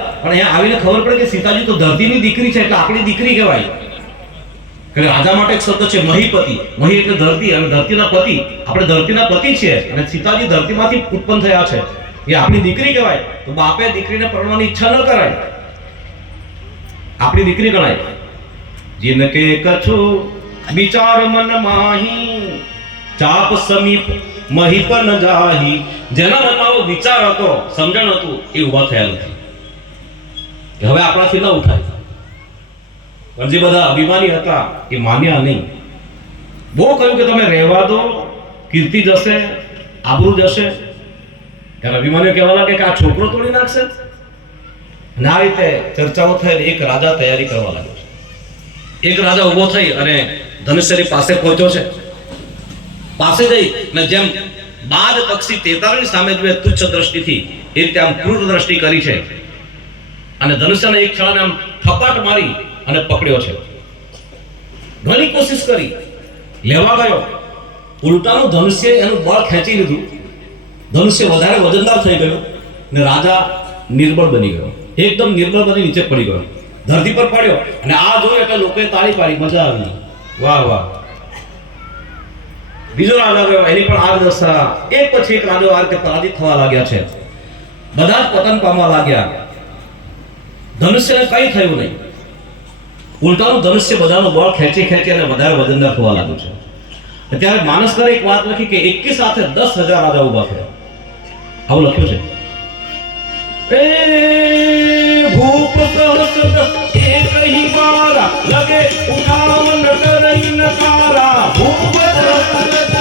પણ અહીંયા આવીને ખબર પડે કે સીતાજી તો ધરતીની દીકરી છે એટલે આપણી દીકરી કહેવાય. કે રાજા માટે એક શબ્દ છે મહીપતિ. મહી એટલે ધરતી અને ધરતીના પતિ. આપણે ધરતીના પતિ છીએ અને સીતાજી ધરતીમાંથી ઉત્પન્ન થયા છે. એ આપણી દીકરી કહેવાય. તો બાપે દીકરીને પરણવાની ઈચ્છા ન કરાય. આપણી દીકરી ગણાય. જીનકે કછુ વિચાર મન માહી ચાપ સમીપ મહી પર ન જાહી. જેના મનમાં વિચાર હતો, સમજણ હતું, એ ઊભા થયા નથી. કે હવે આપણાથી ન ઉઠાય. પણ જે બધા અભિમાની હતા, એ માન્યા નહીં. બહુ કહ્યું કે તમે રહેવા દો, કીર્તિ જશે, આબરૂ જશે. ત્યારે અભિમાનીઓ કહેવા લાગે કે આ છોકરો તોડી નાખશે? અને આ રીતે ચર્ચાઓ થયેલ એક રાજા તૈયારી કરવા લાગ્યો છે. એક રાજા ઊભો થઈ અને ધનુષ્યની પાસે પહોંચ્યો છે. પાસે જઈ ને જેમ બાદ પક્ષી તેતારની સામે જુએ, તુચ્છ દ્રષ્ટિથી એ રીતે આમ ક્રૂર દ્રષ્ટિ કરી છે. અને ધનુષ્યને એક ક્ષણ આમ થપાટ મારી અને પકડ્યો છે. ઘણી કોશિશ કરી. લેવા ગયો. ઉલટાનું ધનુષ્ય એનું બળ ખેંચી લીધું. ધનુષ્ય વધારે વજનદાર થઈ ગયું ને રાજા નિર્બળ બની ગયો. એકદમ નિર્બળ બની નીચે પડી ગયો. ધરતી પર પડ્યો અને આ જોયું એટલે લોકોએ તાળી પાડી. મજા આવી વાહ વાહ. બીજો રાજા ગયો એની પણ આ દશા. એક પછી એક રાજો આ રીતે પરાજિત થવા લાગ્યા છે. બધા જ પતન પામવા લાગ્યા. ધનુષ્યને કઈ થયું નહીં. ઉલટાનું ધનુષ્ય બધાનું બળ ખેંચી ખેંચી અને વધારે વજનદાર થવા લાગ્યું છે. ત્યારે માનસકરે એક વાત લખી કે એકી સાથે દસ હજાર રાજા ઊભા થયા. આવું લખ્યું છે. એ ભૂપ સહસ્ર એક હી બારા લગે ઉઠાવન કરઈ તારા ભૂપ સહસ્ર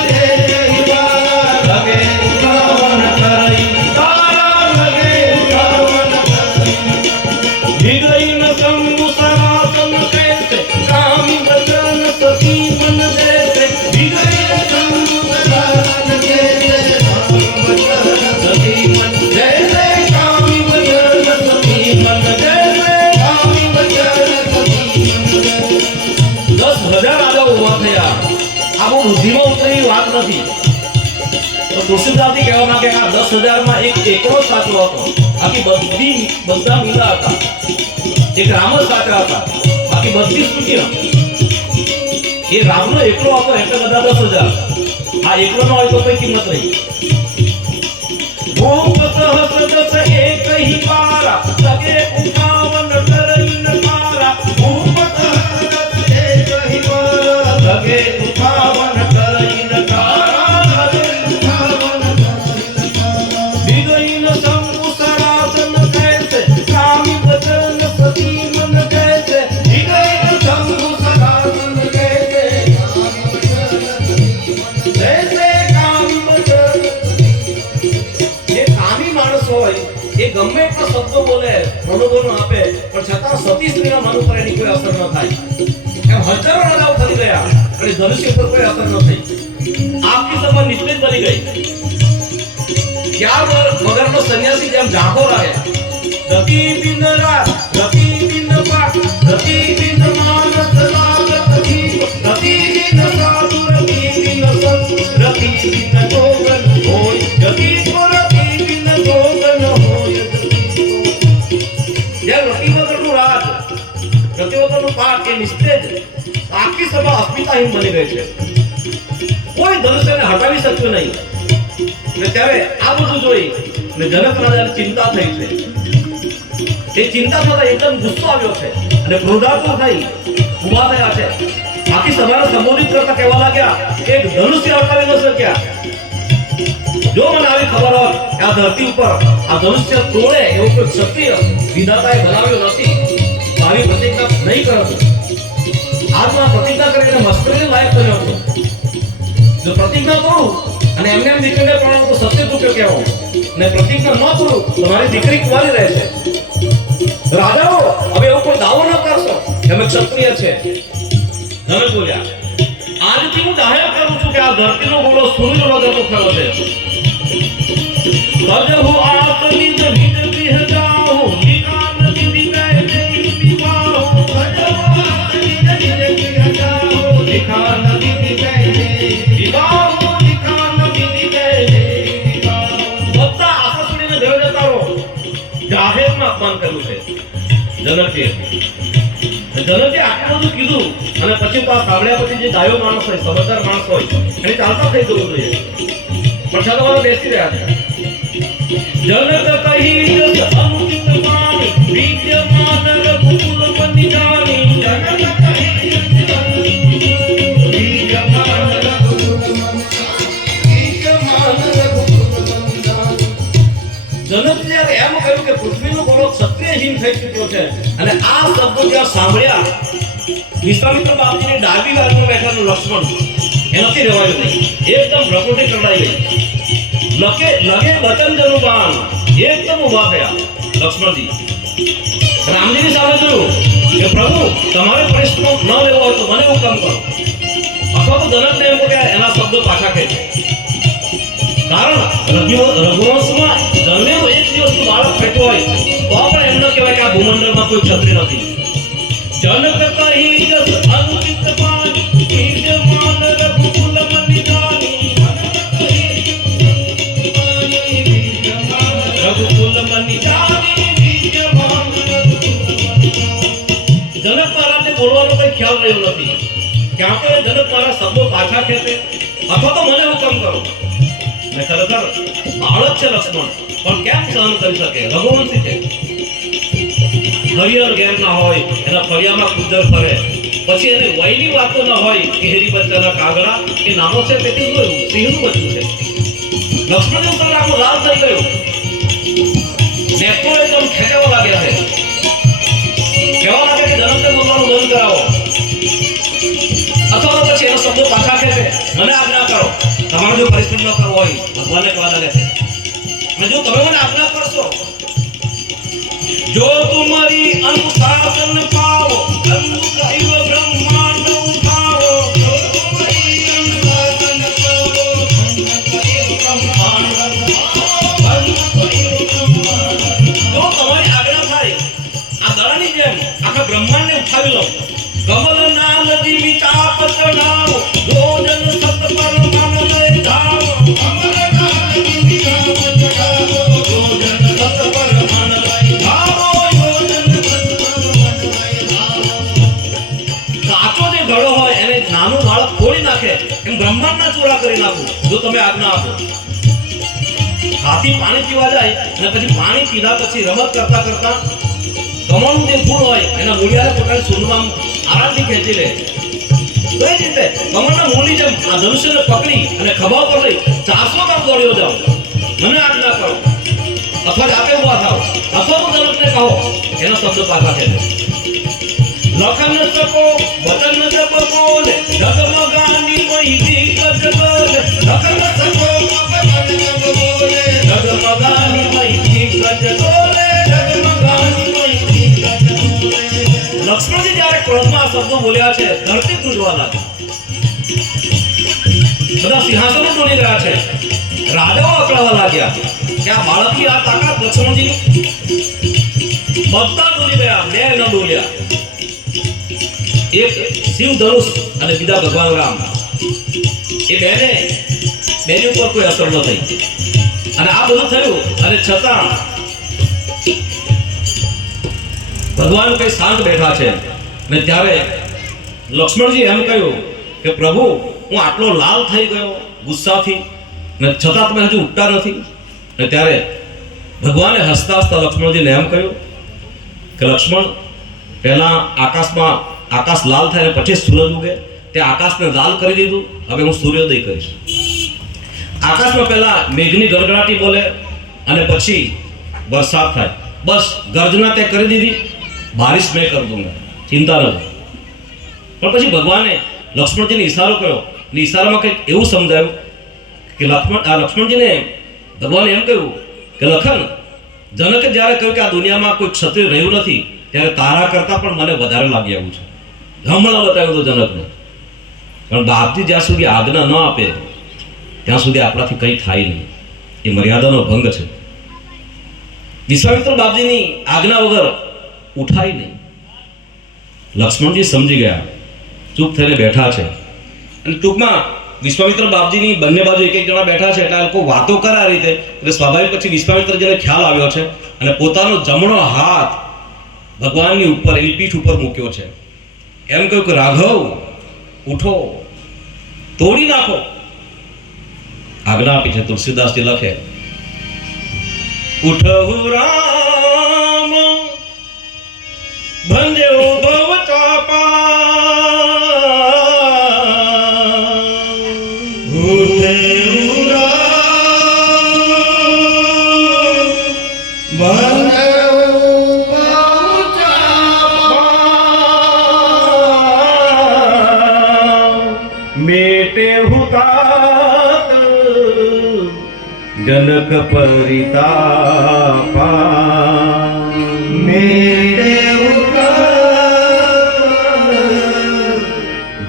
તુલસીદાસજી કહેવા માંગે કે આ દસ હજારમાં એક એકડો સાચો હતો બાકી બધી બધા મીલા હતા એક રામ જ સાચા હતા બાકી બધી સ્તુતિ એ રામનો એકલો હતો એટલે બધા દસ હજાર આ એકલો નો હોય તો કોઈ કિંમત નહીં ભૂપ સહસ્ર દસ એક હી પારા લગે છતાં મન ઉપર એની કોઈ અસર ન થાય. એમ હજારો રાજાઓ ફરી ગયા, અને ધનુષ્ય ઉપર કોઈ અસર ન થઈ. આખી સભા નિશ્ચિત બની ગઈ. ત્યાર મગરનો સંન્યાસી જેમ ઝાંખો રહે રતિ બિંદ રાત રતિ બિંદ પા રતિ બિંદ માનસ સભા અસ્મિતાહીન બની ગઈ છે. કોઈ ધનુષ્યને હટાવી શક્યું નહીં. ને ત્યારે આ બધું જોઈ ને જનક રાજાને ચિંતા થઈ છે. એ ચિંતા થતા એકદમ ગુસ્સો આવ્યો છે અને ક્રોધાતુર થઈ ઊભા થયા છે. બાકી સભાને સંબોધિત કરતા કહેવા લાગ્યા કે એક ધનુષ્ય હટાવી ન શક્યા જો મને આવી ખબર હોત આ ધરતી ઉપર આ ધનુષ્ય તોડે એવો કોઈ શક્તિ વિધાતાએ બનાવ્યો નથી આવી પ્રતિજ્ઞા નહીં કરત. આજમાં પ્રતિજ્ઞા કરીને મસ્કરીને લાયક બન્યો હતો. જો પ્રતિજ્ઞા કરું અને એમને એમ દીકરીને પણ તો સત્ય તૂટ્યો કહેવો. ને પ્રતિજ્ઞા ન કરું તો મારી દીકરી કુવારી રહે છે. રાજાઓ, હવે એવો કોઈ દાવો ન કરશો. અમે ક્ષત્રિય છે. તમે બોલ્યા. આજથી હું જાહેર કરું છું કે આ ધરતીનો ગોળો સૂરજ વગરનો થયો છે. જનકે જનકે આટલું બધું કીધું. અને પછી તો આ સાંભળ્યા પછી જે ડાયો માણસ હોય, સમજદાર માણસ હોય, એને ચાલતા થઈ જવું જોઈએ. પ્રસાદ બેસી રહ્યા છે. જનક કહી જસ અંકિત આ શબ્દો જ્યાં સાંભળ્યા, વિશ્વામિત્ર બાપજીને ડાબી બાજુ બેઠેલું લક્ષ્મણ, એનાથી રહેવાયું નહીં, એકદમ પ્રકૃતિ કરડાઈ ગઈ. લગે લગે વચન જનુબાન એકદમ ઊભા થયા લક્ષ્મણજી. રામજીની સામે જોયું કે પ્રભુ, તમારે પરિશ્રમ ન લેવો હોય તો મને હુકમ કરો. અથવા તો જનકને એમ કે એના શબ્દો પાછા છે કારણ રઘુ- રઘુવંશમાં બાળક પેટું હોય તો પણ એમ ન કહેવાય કે આ ભૂમંડળમાં કોઈ ક્ષત્રિય નથી જાની, વિદ્યમાન જનક ખ્યાલ રહ્યો નથી ક્યાં તો જનક મહારાજ શબ્દો પાછા ખેંચે અથવા તો મને હુકમ કરો ને ખરેખર બાળક છે લક્ષ્મણ પણ કેમ સહન કરી શકે? રઘુવંશી છે. હરિહર ગેમ ના હોય, એના ફળિયામાં કુદર ફરે. પછી એને વયની વાતો ના હોય કે હેરી બચ્ચાના કાગડા કે નાનો છે, તેથી જોયું. સિંહનું બચ્યું છે. લક્ષ્મણજી ઉપર આખું લાલ થઈ ગયો. નેપો એકદમ ખેંચાવા લાગ્યા છે. કહેવા લાગે કે ધનંતર બોલવાનું બંધ કરાવો. અથવા પછી એનો શબ્દો પાછા ખેંચે મને આજ્ઞા કરો. તમારે જો પરિશ્રમ ન કરવો હોય, ભગવાનને કહેવા લાગે છે. અને જો તમે મને આજ્ઞા એમ બ્રહ્માંડના ચોરા કરી નાખું. જો તમે આજ્ઞા આપો. હાથી પાણી પીવા જાય અને પછી પાણી પીધા પછી રમત કરતા કરતા કમળનું જે ફૂલ હોય, એના મૂળિયાને પોતાની સૂંઢમાં આરામથી ખેંચી લે. તો રીતે કમળના મૂળની જેમ આ ધનુષ્યને પકડી અને ખભા પર લઈ ચારસો ગામ દોડ્યો જાઓ. મને આજ્ઞા કરો અથવા જાતે ઊભા થાવ અથવા હું જનકને કહો. એનો શબ્દ પાછા ખેંચે. લખન જપો, વચન જપ બોલે જગમગાની લક્ષ્મણજી જ્યારે ક્રોધમાં શબ્દો બોલ્યા છે, ધરતી પૂજવા લાગી બધા રહ્યા છે. રાજાઓ અકળાવા લાગ્યા કે આ બાળકની આ તાકાત લક્ષ્મણજી બધા ડૂબી રહ્યા બે ન ડોલ્યા એક શિવ ધનુષ અને બીજા ભગવાન રામ. એ બેને બેની ઉપર કોઈ અસર ન થઈ. અને આ બધું થયું, અને છતાં ભગવાન કઈ શાંત બેઠા છે. ને ત્યારે લક્ષ્મણજી એમ કહ્યું કે, પ્રભુ, હું આટલો લાલ થઈ ગયો ગુસ્સાથી, ને છતાં તમે હજુ ઉઠતા નથી. ને ત્યારે ભગવાને હસતા હસતા લક્ષ્મણજીને એમ કહ્યું કે, લક્ષ્મણ, પહેલાં આકાશમાં આકાશ લાલ થાય અને પછી સૂરજ ઉગે. તે આકાશને લાલ કરી દીધું. હવે હું સૂર્યોદય કરીશ. આકાશમાં પહેલા મેઘની ગડગડાટી બોલે અને પછી વરસાદ થાય. બસ ગર્જના તે કરી દીધી. બારિશ મેં કરી દઉંગા ચિંતા ન પણ પછી ભગવાને લક્ષ્મણજીને ઈશારો કર્યો અને ઈશારામાં કંઈક એવું સમજાયું કે લક્ષ્મણ, આ લક્ષ્મણજીને ભગવાને એમ કહ્યું કે લખન, જનકે જ્યારે કહ્યું કે આ દુનિયામાં કોઈ ક્ષત્રિય રહ્યું નથી, ત્યારે તારા કરતાં પણ મને વધારે લાગી આવ્યું છે. હમણાં બતાવ્યું હતું જનકને. પણ બાપજી જ્યાં સુધી આજ્ઞા ન આપે, ત્યાં સુધી આપણાથી કંઈ થાય નહીં. એ મર્યાદાનો ભંગ છે. વિશ્વામિત્ર બાપજીની આજ્ઞા વગર ઉઠાય નહીં. લક્ષ્મણજી સમજી ગયા, ચૂપ થઈને બેઠા છે. અને ટૂંકમાં વિશ્વામિત્ર બાપજીની બંને બાજુ એક એક જણા બેઠા છે, એટલે આ લોકો વાતો કરે આ રીતે. એટલે સ્વાભાવિક પછી વિશ્વામિત્રજીને ખ્યાલ આવ્યો છે, અને પોતાનો જમણો હાથ ભગવાનની ઉપર, એની પીઠ ઉપર મૂક્યો છે. એમ કહ્યું કે, રાઘવ ઉઠો તોડી નાખો. આજ્ઞા આપી છે તુલસીદાસજી લખે ઉઠહુ રામ ભંજે ભવ મેટે જનક પરિતાપા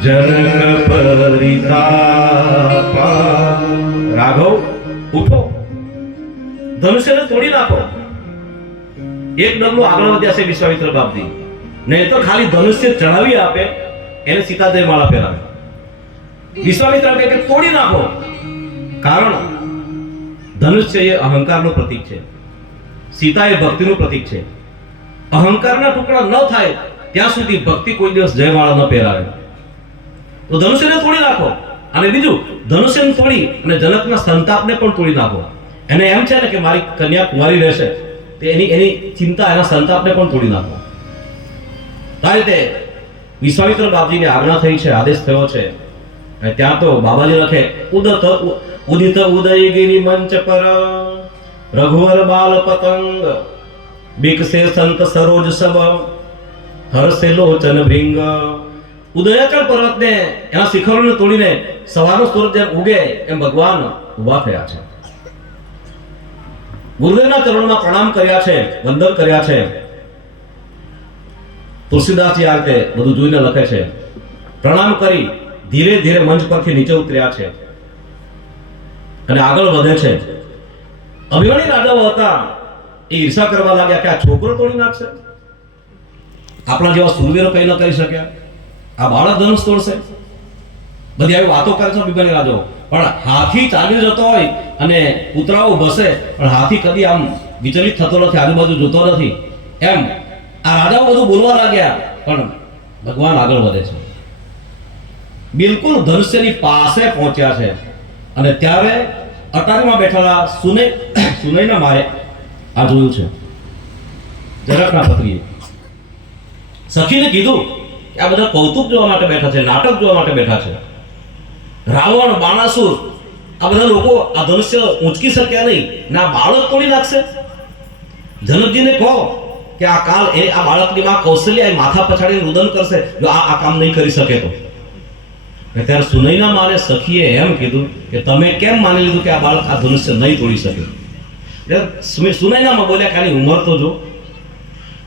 જનક પરિતાપા રાઘવ ઉઠો ધનુષ્યને તોડી નાખો। એક ડગલું આગળ વધ્યા છે વિશ્વામિત્ર બાપજી. નહીં તો ખાલી ધનુષ્ય ચડાવી આપે, એને સીતાદેવ માળા પહેરાવે. વિશ્વામિત્ર કે તોડી નાખો. કારણ ધનુષ્ય એ અહંકારનું પ્રતીક છે. સીતા એ ભક્તિનું પ્રતીક છે. અહંકારના ટુકડા ન થાય ત્યાં સુધી ભક્તિ કોઈ દિવસ જયમાળા ન પહેરાવે. તો ધનુષ્યને તોડી નાખો. અને બીજું ધનુષ્યને તોડી અને જનકના સંતાપને પણ તોડી નાખો. એને એમ છે ને કે મારી કન્યા કુંવારી રહેશે, તે એની એની ચિંતા એના સંતાપને પણ તોડી નાખો. આ રીતે વિશ્વામિત્ર બાપજીની આજ્ઞા થઈ છે, આદેશ થયો છે. ત્યાં તો બાબાજી લખે ઉદત ઉદિત ઉદયગીરી મંચ પર રઘુવર બાલ પતંગ બીકસે સંત સરોજ સબ હરસે લોચન ભૃંગ ઉદયકર પર્વતને એના શિખરોને તોડીને સવારનો સૂરજ જેમ ઉગે એમ ભગવાન ઊભા થયા છે ગુરુદેવના ચરણોમાં પ્રણામ કર્યા છે, વંદન કર્યા છે। તુલસીદાસજી આ રીતે બધું જોઈને લખે છે, પ્રણામ કરી, ધીરે ધીરે મંચ પરથી નીચે ઉતર્યા છે। અને આગળ વધે છે. અભિમાની રાજાઓ હતા. એ ઈર્ષા કરવા લાગ્યા કે આ છોકરો તોડી નાખશે. આપણા જેવા સુરવીરો કઈ ન કરી શક્યા. આ બાળક ધનુષ તોડશે. બધી આવી વાતો કરે છે અભિમાની રાજાઓ. પણ હાથી ચાલી જતો હોય અને કૂતરાઓ બસે પણ હાથી કદી આમ વિચલિત થતો નથી, આજુબાજુ જોતો નથી. એમ આ રાજાઓ બધું બોલવા લાગ્યા, પણ ભગવાન આગળ વધે છે. બિલકુલ ધનુષ્યની પાસે પહોંચ્યા છે. અને ત્યારે અટારીમાં બેઠેલા સુને સુનૈના મારે આ જોયું છે. જરાકના પત્રીએ સખીને કીધું કે આ બધા કૌતુક જોવા માટે બેઠા છે, નાટક જોવા માટે બેઠા છે. રાવણ, બાણાસુર, આ બધા લોકો આ ધનુષ્ય ઊંચકી શક્યા નહીં. ના બાળક તોડી નાખશે જનકજીને કહો કે આ કાલ એ આ બાળકની માં કૌશલ્ય એ માથા પછાડીને રુદન કરશે. જો આ આ કામ નહીં કરી શકે તો. ત્યારે સુનૈના મારે સખીએ એમ કીધું કે તમે કેમ માની લીધું કે આ બાળક આ ધનુષ્ય નહીં તોડી શકે? એટલે સુનૈનામાં બોલ્યા કે આની ઉંમર તો જો.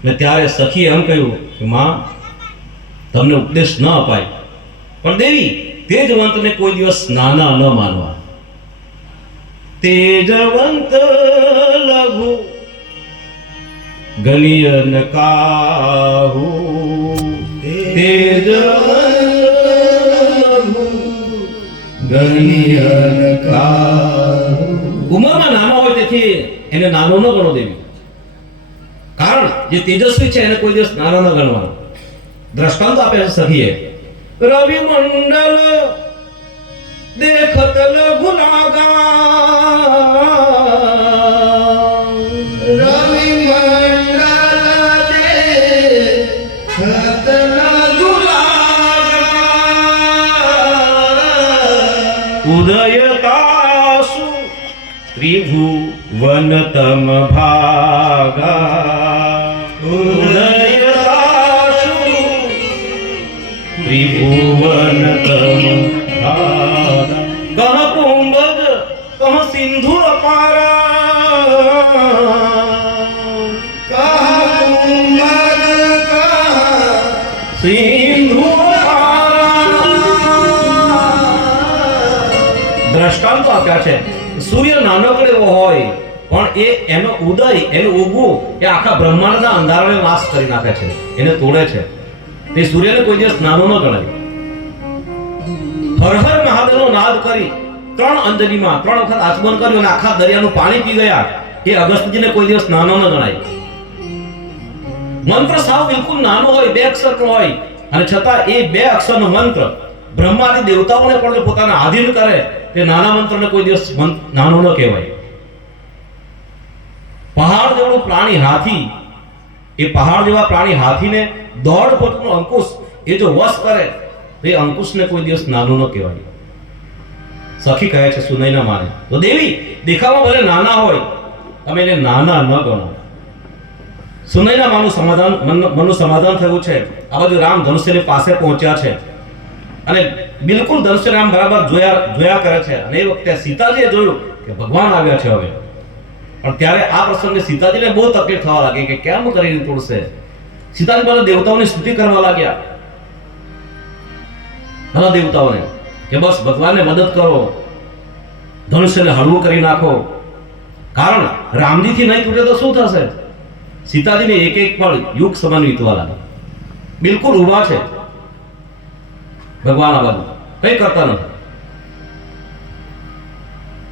ને ત્યારે સખીએ એમ કહ્યું કે માં, તમને ઉપદેશ ન અપાય. પણ દેવી તેજવંતને કોઈ દિવસ નાના ન માનવા. તેજવંત લઘુ ગલિયન કાહુ. તેજવંત ઉંમરમાં નાનો હોય તેથી એને નાનો ન ગણો દેવી. કારણ જે તેજસ્વી છે એને કોઈ દિવસ નાનો ન ગણવાનો. દ્રષ્ટાંત આપે છે સખીએ. રવિ મંડળ દેખત લઘુ લાગા ત્રિભુવનતમ ભાગા ઉદયતાસુ ત્રિભુવનતમ ભાગા કહ કુંભજ કહ સિંધુ અપારા સિંધુ દ્રષ્ટાંતો આપ્યા છે સૂર્ય નાનકડો હોય એ એનો ઉદય, એનું ઉગવું એ આખા બ્રહ્માંડના અંધારાને વાસ કરી નાખે છે, એને તોડે છે. તે સૂર્યને કોઈ દિવસ નાનો ન ગણાય. હર હર મહાદેવનો નાદ કરી ત્રણ અંજલીમાં ત્રણ વખત આચમન કર્યું અને આખા દરિયાનું પાણી પી ગયા. એ અગસ્તજીને કોઈ દિવસ નાનો ન ગણાય. મંત્ર સાવ બિલકુલ નાનો હોય, બે અક્ષરનો હોય. અને છતાં એ બે અક્ષરનો મંત્ર બ્રહ્માદી દેવતાઓને પણ પોતાના આધીન કરે, તે નાના મંત્રને કોઈ દિવસ નાનો ન કહેવાય. પહાડ જેવડું પ્રાણી હાથી. એ પહાડ જેવા પ્રાણી હાથીને દોઢ ફૂટનો અંકુશ, એ જો વશ કરે, તો એ અંકુશને કોઈ દિવસ નાનું ન કહેવાય. સખી કહે છે સુનૈના માને. તો દેવી, દેખાવમાં ભલે નાના હોય, તમે એને નાના ન ગણો. સુનૈના માનું સમાધાન, મન- મનનું સમાધાન થયું છે. આ બાજુ રામ ધનુષ્યની પાસે પહોંચ્યા છે. અને બિલકુલ ધનુષ્ય રામ બરાબર જોયા જોયા કરે છે. અને એ વખતે સીતાજીએ જોયું કે ભગવાન આવ્યા છે હવે. પણ ત્યારે આ પ્રસંગે સીતાજીને બહુ તકલીફ થવા લાગી કે કેમ કરીને તોડશે? સીતાજી બધા દેવતાઓની સ્તુતિ કરવા લાગ્યા. બધા દેવતાઓને કે બસ ભગવાનને મદદ કરો, ધનુષ્યને હળવું કરી નાખો. કારણ રામજીથી નહીં તૂટે તો શું થશે? સીતાજીને એક એક પળ યુગ સમાન વીતવા લાગે બિલકુલ ઊભા છે. ભગવાન આ બાજુ કઈ કરતા નથી.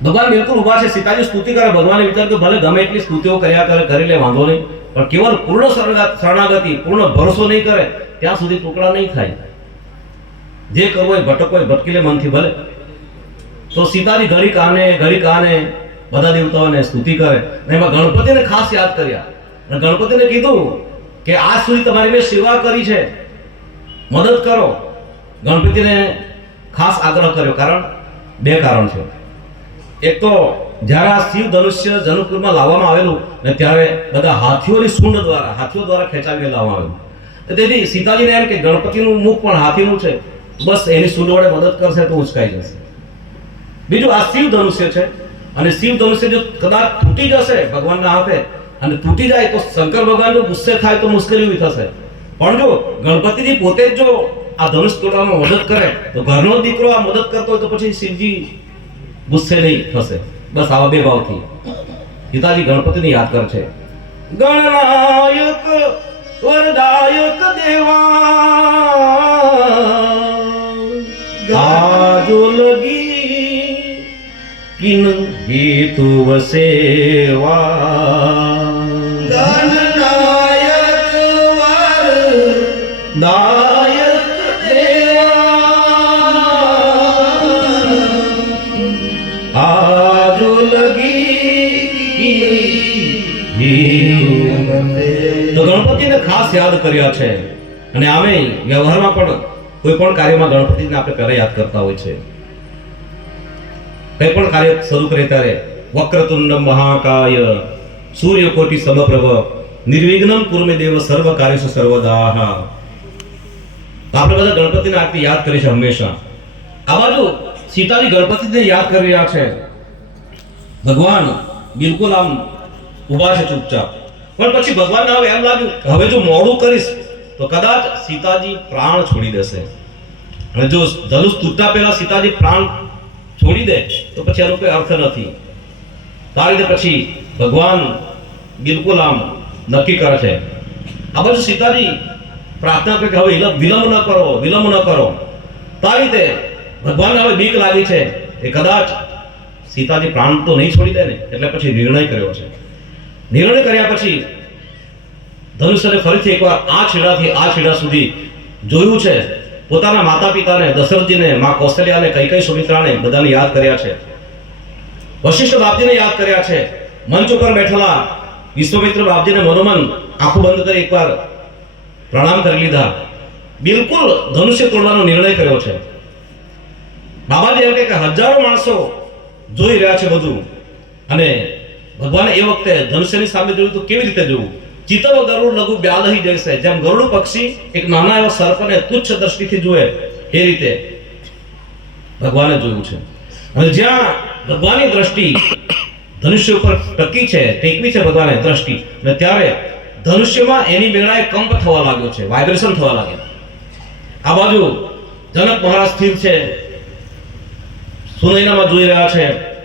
ભગવાન બિલકુલ ઊભા છે. સીતાજી સ્તુતિ કરે, ભગવાને વિચાર કે ભલે ગમે એટલી સ્તુતિઓ કર્યા કરે કરી લે, વાંધો નહીં. પણ કેવળ પૂર્ણ શરણા- શરણાગતિ, પૂર્ણ ભરોસો નહીં કરે, ત્યાં સુધી ટુકડા નહીં થાય. જે કરવું હોય ભટકો હોય, ભટકી લે મનથી, ભલે. તો સીતાજી ઘડી કાને ઘડી કાને બધા દેવતાઓને સ્તુતિ કરે. અને એમાં ગણપતિને ખાસ યાદ કર્યા. અને ગણપતિને કીધું કે આજ સુધી તમારી મેં સેવા કરી છે. મદદ કરો. ગણપતિને ખાસ આગ્રહ કર્યો. કારણ? બે કારણ છે. એક તો જ્યારે આ શિવ ધનુષ્ય જનકપુરમાં લાવવામાં આવેલું ને ત્યારે બધા હાથીઓની સૂંડ દ્વારા, હાથીઓ દ્વારા ખેંચાવીને લાવવામાં આવેલું. તેથી સીતાજીને એમ કે ગણપતિનું મુખ પણ હાથીનું છે. બસ એની સૂંડ વડે મદદ કરશે તો ઉચકાઈ જશે. બીજું આ શિવ ધનુષ્ય છે. અને શિવ ધનુષ્ય જો કદાચ તૂટી જશે ભગવાનના હાથે અને તૂટી જાય તો શંકર ભગવાન જો ગુસ્સે થાય તો મુશ્કેલી ઊભી થશે. પણ જો ગણપતિજી પોતે જ જો આ ધનુષ તોડવામાં મદદ કરે તો ઘરનો દીકરો આ મદદ કરતો હોય તો પછી શિવજી ગુસ્સે નહીં થશે. બસ આવા બે ભાવથી પિતાજી ગણપતિની યાદ કરે છે. ગણનાયક વરદાયક દેવા. ગાજો લગી કિન હેતુ વસેવા. ગણનાયક વર યાદ કર્યા છે. અને આમે વ્યવહારમાં પણ કોઈ પણ કાર્યમાં ગણપતિને આપણે પહેલા યાદ કરતા હોય છે. કંઈ પણ કાર્ય શરૂ કરે ત્યારે વક્રતુંડ મહાકાય, સૂર્યકોટી સમપ્રભ, નિર્વિઘ્નમ કુર્મે દેવ સર્વ કાર્યસુ સર્વદાહ. આપણે બધા ગણપતિને આરતી યાદ કરી છે હંમેશા. આ બાજુ સીતાજી ગણપતિને યાદ કરી રહ્યા છે. ભગવાન બિલકુલ આમ ઊભા છે ચૂપચાપ. પણ પછી ભગવાનને હવે એમ લાગ્યું કે હવે જો મોડું કરીશ, તો કદાચ સીતાજી પ્રાણ છોડી દેશે. અને જો ધનુષ તૂટતા પહેલા સીતાજી પ્રાણ છોડી દે, તો પછી આનો કોઈ અર્થ નથી. આ રીતે પછી ભગવાન બિલકુલ આમ નક્કી કરે છે. આ બધું સીતાજી પ્રાર્થના કરે કે હવે વિલંબ ન કરો, વિલંબ ન કરો. તો આ રીતે ભગવાનને હવે બીક લાગી છે એ કદાચ સીતાજી પ્રાણ તો નહીં છોડી દે ને, એટલે પછી નિર્ણય કર્યો છે. નિર્ણય કર્યા પછી ધનુષ્યને ફરીથી એકવાર આ છેડાથી આ છેડા સુધી જોયું છે. પોતાના માતા પિતાને દશરથજીને, મા કૌશલ્યાને કઈ સુમિત્રાને બધાને યાદ કર્યા છે. વશિષ્ઠ બાપજીને યાદ કર્યા છે. મંચ ઉપર બેઠેલા વિશ્વમિત્ર બાપજીને મનોમન આંખો બંધ કરી એકવાર પ્રણામ કરી લીધા. બિલકુલ ધનુષ્ય તોડવાનો નિર્ણય કર્યો છે. બાબાજી એમ કે હજારો માણસો જોઈ રહ્યા છે બધું. અને ભગવાને એ વખતે ધનુષ્યની સામે જોયું તો કેવી રીતે જોવું? ચિતવ ગરુડ લઘુ બ્યાલહી જશે જેમ ગરુડ પક્ષી એક નાના એવા સર્પને તુચ્છ દ્રષ્ટિથી જોવે એ રીતે ભગવાને જોયું છે. અને જ્યાં ભગવાનની દ્રષ્ટિ ધનુષ્ય ઉપર ટકી છે, ટેકવી છે ભગવાને દ્રષ્ટિ, અને ત્યારે ધનુષ્યમાં એની મેળાએ કંપ થવા લાગ્યો છે, વાઇબ્રેશન થવા લાગ્યા. આ બાજુ જનક મહારાજ સ્થિર છે, સુનૈનામાં જોઈ રહ્યા છે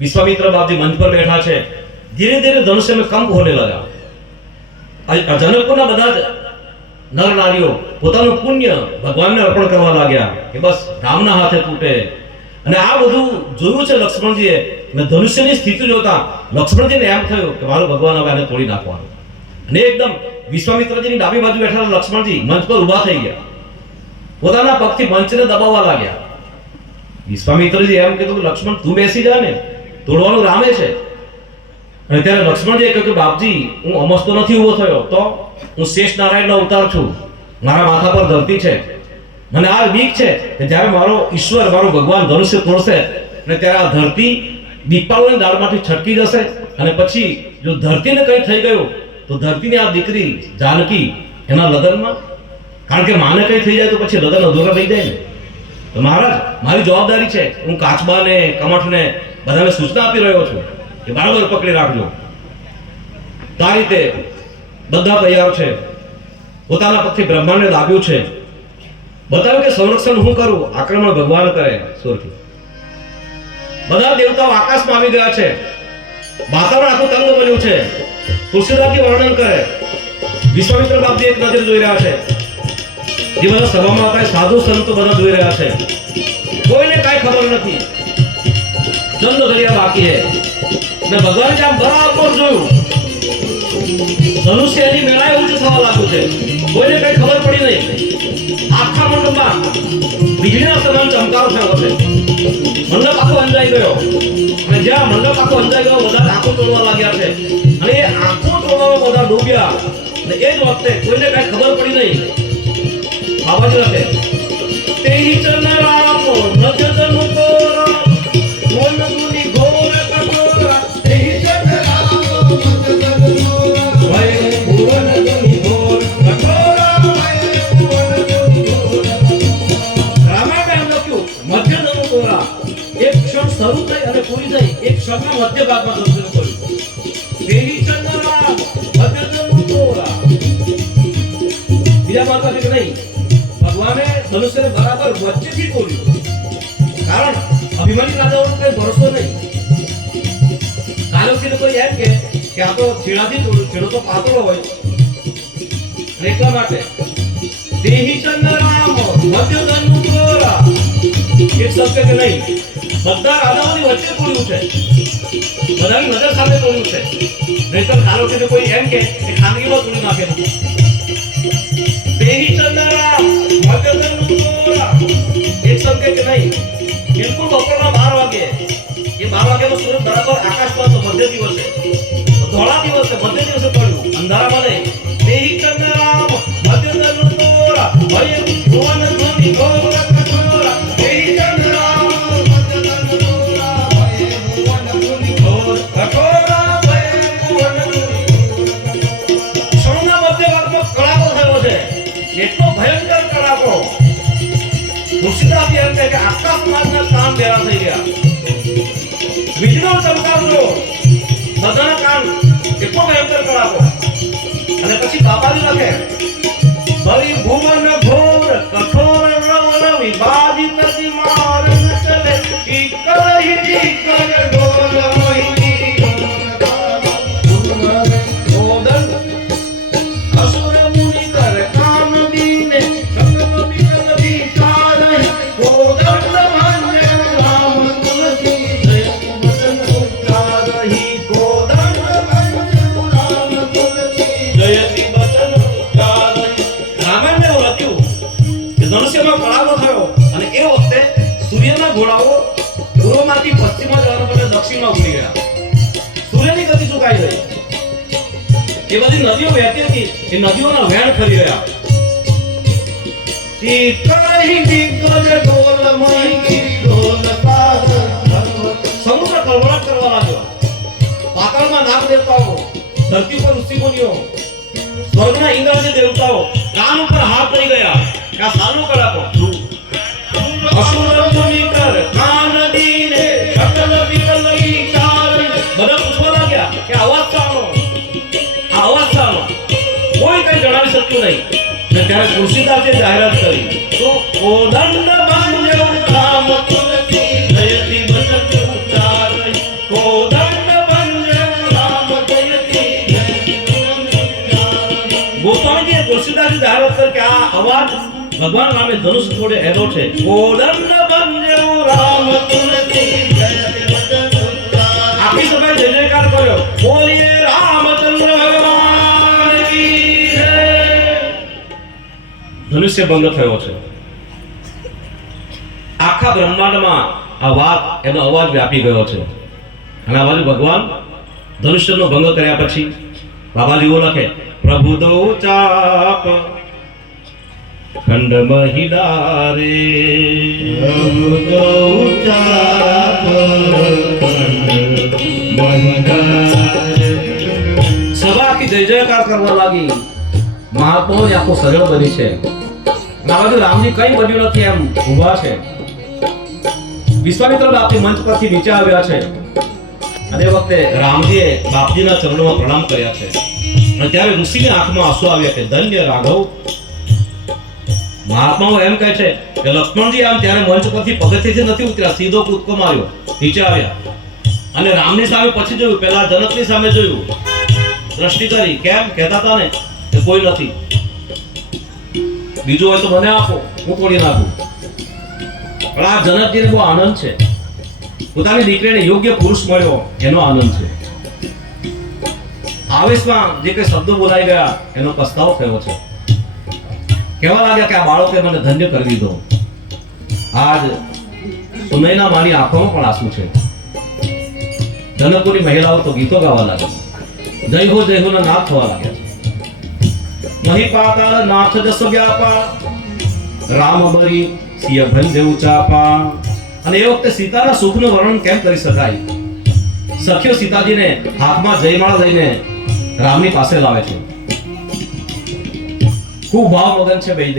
વિશ્વામિત્ર બાપજી મંચ પર બેઠા છે. ધીરે ધીરે ધનુષ્ય में હોને લાગ્યા આ જનકપુરના બધા જ નર નારીઓ પોતાનું પુણ્ય ભગવાનને અર્પણ કરવા લાગ્યા કે બસ રામના હાથે તૂટે. અને આ બધું જોયું છે લક્ષ્મણજીએ. અને ધનુષ્યની સ્થિતિ જોતા લક્ષ્મણજીને એમ થયું કે મારું ભગવાન હવે આને તોડી નાખવાનું. અને એકદમ વિશ્વામિત્રજીની ડાબી બાજુ બેઠેલા લક્ષ્મણજી, મંચ પર ઊભા થઈ ગયા. પોતાના પગથી મંચને દબાવવા લાગ્યા. વિશ્વામિત્રજી એમ કીધું કે લક્ષ્મણ તું બેસી જા ને. તોડવાનું રામે છે. અને ત્યારે લક્ષ્મણજીએ કહ્યું કે, બાપજી, હું અમસ્તો નથી, ઊભો થયો. તો હું શેષ નારાયણનો અવતાર છું. મારા માથા પર ધરતી છે. મને આ બીક છે કે જ્યારે મારો ઈશ્વર, મારો ભગવાન ધનુષ્ય તોડશે, અને ત્યારે આ ધરતી દીપાવલીની દાળમાંથી છટકી જશે, અને પછી જો ધરતીને કંઈ થઈ ગયું, તો ધરતીની આ દીકરી જાનકી એના લગ્નમાં? કારણ કે માને કંઈ થઈ જાય તો પછી લગ્ન અધૂરા થઈ જાય ને. તો મહારાજ, મારી જવાબદારી છે. હું કાચબાને, કમઠને બધાને સૂચના આપી રહ્યો છું. કે બરાબર પકડી રાખજો. આ રીતે બધા તૈયાર છે. પોતાના પગથી બ્રહ્માંડને દાબ્યું છે. બતાવ્યું કે સંરક્ષણ હું કરું? આક્રમણ ભગવાન કરે સુરથી. બધા દેવતાઓ આકાશમાં આવી ગયા છે. વાતાવરણ આખું તંગ બન્યું છે. તુલસીદાસજી વર્ણન કરે. વિશ્વામિત્ર બાપજી એક નજર જોઈ રહ્યા છે. જે બધા સભામાં હતા સાધુ સંતો બધા જોઈ રહ્યા છે. કોઈને કાંઈ ખબર નથી. ચંદ ઘડિયા બાકી છે. ને ભગવાન આમ બરાબર જોયું. ધનુષ્ય એની મેળાએ ઉચ્ચ થવા લાગુ છે. કોઈને કઈ ખબર પડી નહીં. આખા મંડપમાં વીજળીના સમાન ચમકારો થયો છે. મંડપ આખો અંજાઈ ગયો. અને જ્યાં મંડપ આખો અંજાઈ ગયો, બધા આંખો તોડવા લાગ્યા છે. અને એ આંખો તોડવામાં બધા ડૂબ્યા. અને એ જ વખતે કોઈને કઈ ખબર પડી નહીં. બાબાજી લખે તેહી ચંદ્રામ નજદન થઈ મધ્ય ભાગમાં દર્શન કર્યું. ચંદ્રામ મધ્ય ધનુ બીજા માર્ગ પાસે નહીં. ભગવાને ધનુષ્યને બરાબર વચ્ચેથી તોડ્યું. કારણ અભિમાની રાજાઓનો કઈ ભરોસો નહીં. કાલોથી કોઈ એમ કે કે આ તો છેડાથી તોડ્યું, છેડો તો પાતળો હોય. એટલા માટે દેહી ચંદ્રામ મધ્ય ધનુ તોરા એક શબ્દ કે નહીં? બધા રાજાઓની વચ્ચે તોડ્યું છે. બધાની નજર સામે તોડ્યું છે. નહીતર કાલોથી કોઈ એમ કે કે ખાનગીમાં તોડી નાખે દેહી ચંદ્રામ મધ્ય ધનુ એક શબ્દ કે નહીં. બિલકુલ બપોરના બાર વાગે. એ બાર વાગ્યાનો સૂરજ બરાબર આકાશમાં તો મધ્ય દિવસે. ધોળા દિવસે, મધ્ય દિવસે પડ્યું. અંધારામાં નહીં. ભેળા થઈ ગયા. વીજળીનો ચમકાવજો બધાના કાન એટલો ભયંકર કરાવો અને પછી બાપાજી લખે ભરી ભુવન ઘોર કઠોર રવ રવિ બાજી તજી ન ચલે ટીકર હિ ટીકર ડોલ ઉપર હાથ લઈ ગયા. આ સારું કડાકો અસુર અવાજ શાનો કોઈ કઈ જણાવી શકતું નહીં. ત્યારે તુલસીદાસે જાહેરાત કરી. તો કોદંડ ભગવાન રામે ધનુષ છોડે એનો છે. આખી સમય જયકાર કર્યો. બોલીએ રામચંદ્ર ધનુષ્ય ભંગ થયો છે. આખા બ્રહ્માંડમાં આ વાત એનો અવાજ વ્યાપી ગયો છે. અને આ બાજુ ભગવાન ધનુષ્યનો ભંગ કર્યા પછી બાબાજીઓ લખે પ્રભુ દો ચાપ ખંડ મહિડારે આખી જય જયકાર નીચે આવ્યા છે। અને વખતે રામજીએ બાપજીના ચરણોમાં પ્રણામ કર્યા છે। ત્યારે ઋષિની આંખમાં આંસુ આવ્યા કે, ધન્ય રાઘવ મહાત્માઓ એમ કહે છે કે લક્ષ્મણજી આમ ત્યારે મંચ પરથી પગથિયેથી નથી ઉતર્યા, સીધો કૂદકો માર્યો, નીચે આવ્યા. અને રામની સામે પછી જોયું, પહેલા જનકની સામે જોયું. દ્રષ્ટિ કરી, કેમ? કહેતા હતા ને કે કોઈ નથી. બીજું હોય તો મને આપો, હું તોડી નાખું. પણ આ જનકજીને બહુ આનંદ છે. પોતાની દીકરીને યોગ્ય પુરુષ મળ્યો, એનો આનંદ છે. આવેશમાં જે કઈ શબ્દો બોલાઈ ગયા, એનો પસ્તાવ થયો છે. કહેવા લાગ્યા કે આ બાળકે મને ધન્ય કરી દીધો. આજ સુનયના મારી આંખોમાં પણ આંસુ છે. જનકપુરની મહિલાઓ તો ગીતો ગાવા લાગી જય હો જય હો ના નાથ થવા લાગ્યા છે. મહી પાતાળ નાથ જસ વ્યાપા રામ બરી સિય ભંજ ઉચાપા અને એ વખતે સીતાના સુખનું વર્ણન કેમ કરી શકાય? સખ્યો સીતાજીને હાથમાં જયમાળા લઈને રામની પાસે લાવે છે. ખૂબ ભાવ મગન છે બે